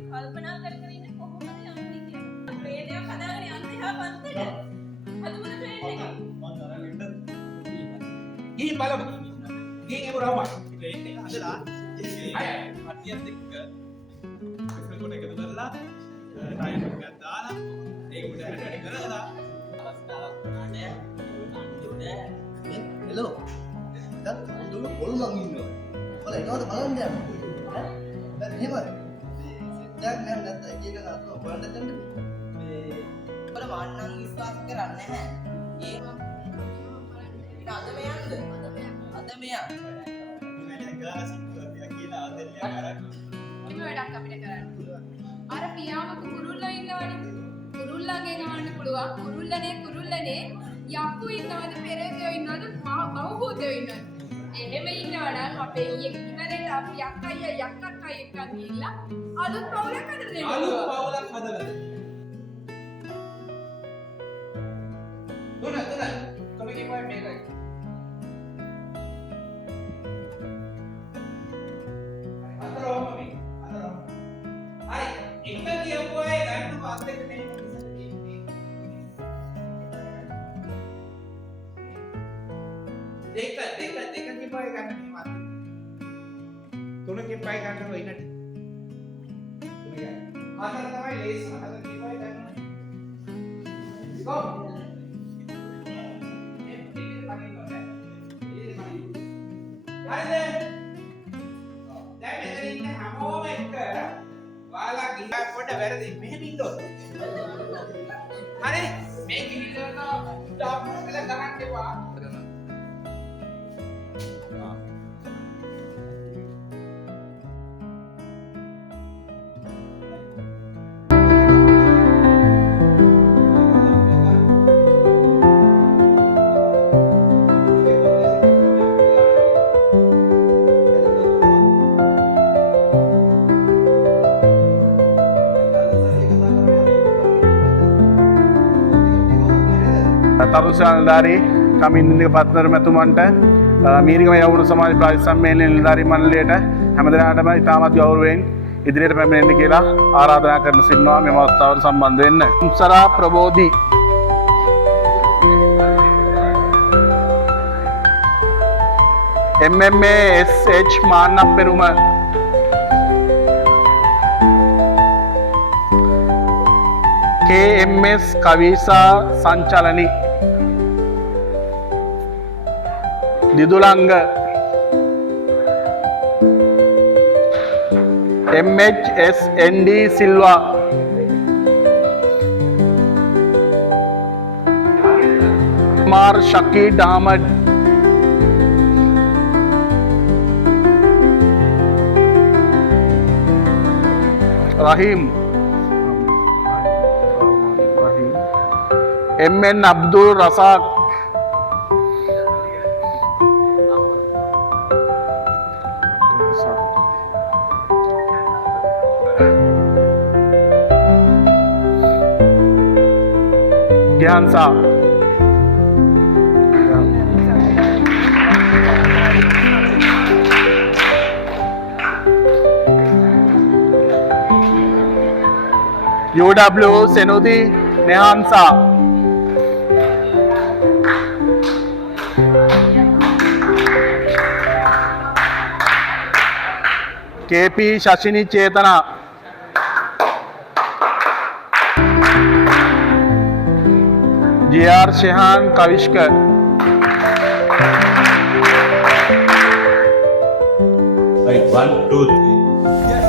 අපි කල්පනා කර කර ඉන්නේ කොහොමද යන්නේ කියලා. ට්‍රේන් එක හදාගෙන යන්නේ හා පන්තිට. හදමුද ට්‍රේන් එක? ගිහින් බලමු. ගිහින් ඒක රවමයි. ට්‍රේන් එක හදලා ඒ පටියත් එක්ක කොට එකතු කරලා ටයිම් එකක් දාලා ඒක උඩ හැටි කරලා අවස්ථාවක් ගන්නෑ හෙලෝ දැන් දුන්න පොල් මං ඉන්නවා ඔයාලා එනවද බලන්න යන්න ඈ දැන් එහෙම සෙට්යක් නෑ නැත්නම් එක එක නතර බලන්න දෙන්න මේ ඔයාලා මාන්නම් විශ්වාස කරන්නේ නැහැ ඒක අද මෙයන්ද අද මෙයන් මම ගාලා සිද්ධියක් කියලා ආදෙල්ලයක් අරන් මොන වැඩක් අපිට කරන්න පුළුවන් අර පියාඹ කුරුල්ලා ඉන්නවනේ කුරුල්ලාගේ ගහන්න පුළුවන් කුරුල්ලනේ යක්කු ඉන්නවද පෙරේතයෝ ඉන්නවද බහූතයෝ ඉන්නවද එහෙම ඉන්නවනම් අපේ ඊයේ කිව්වලට අපි යක්කයි එක්කන් ගිහිල්ලා අලුත් පවුලක් හදලා දෙන්න අලුත් පවුලක් හදලා දෙන්න. තුන තුනකින් පස්සේ මේකයි. අතරම මේ අතරම. හරි එක කියපුවා ඒ ගන්න පාත් එක මේ දෙක කිපයි ගන්න මේ මාත්. තුනකින් පයි ගන්න ඔය ඉන්නට. හතර තමයි ලේස් හතර කිපයි ගන්න. ගෝ. දැන් මෙතන ඉන්න හැමෝම එක්ක ඔයාලා ගියා පොඩ වැරදි මෙහෙම ඉන්නොත්. හරි මේ කිවිලට ඩාක්ටර් කියලා ගහන්න එපා. තරුසානදාරී කමින්දික පත්නර මැතුමන්ට මීරිගම යවුණු සමාජ ප්‍රාදේශ සම්මේලනයේ නිලධාරී මණ්ඩලයට හැමදෙනාටම ඉතාමත් ගෞරවයෙන් ඉදිරියට පැමිණෙන්න කියලා ආරාධනා කරන සිටිනවා මේ අවස්ථාවට සම්බන්ධ වෙන්න. සරා ප්‍රබෝධි MMA SH මාන්නප් පෙරුම KMS කවිසා සංචලනි දිදුලංග MHSND Silva මාර් ශකීඩ් Ahmed Rahim MN Abdul රසාක් Gyansa UW Senudi Nehansa KP Shashini Chetana JR Shehan Kavishkar right 1 2 3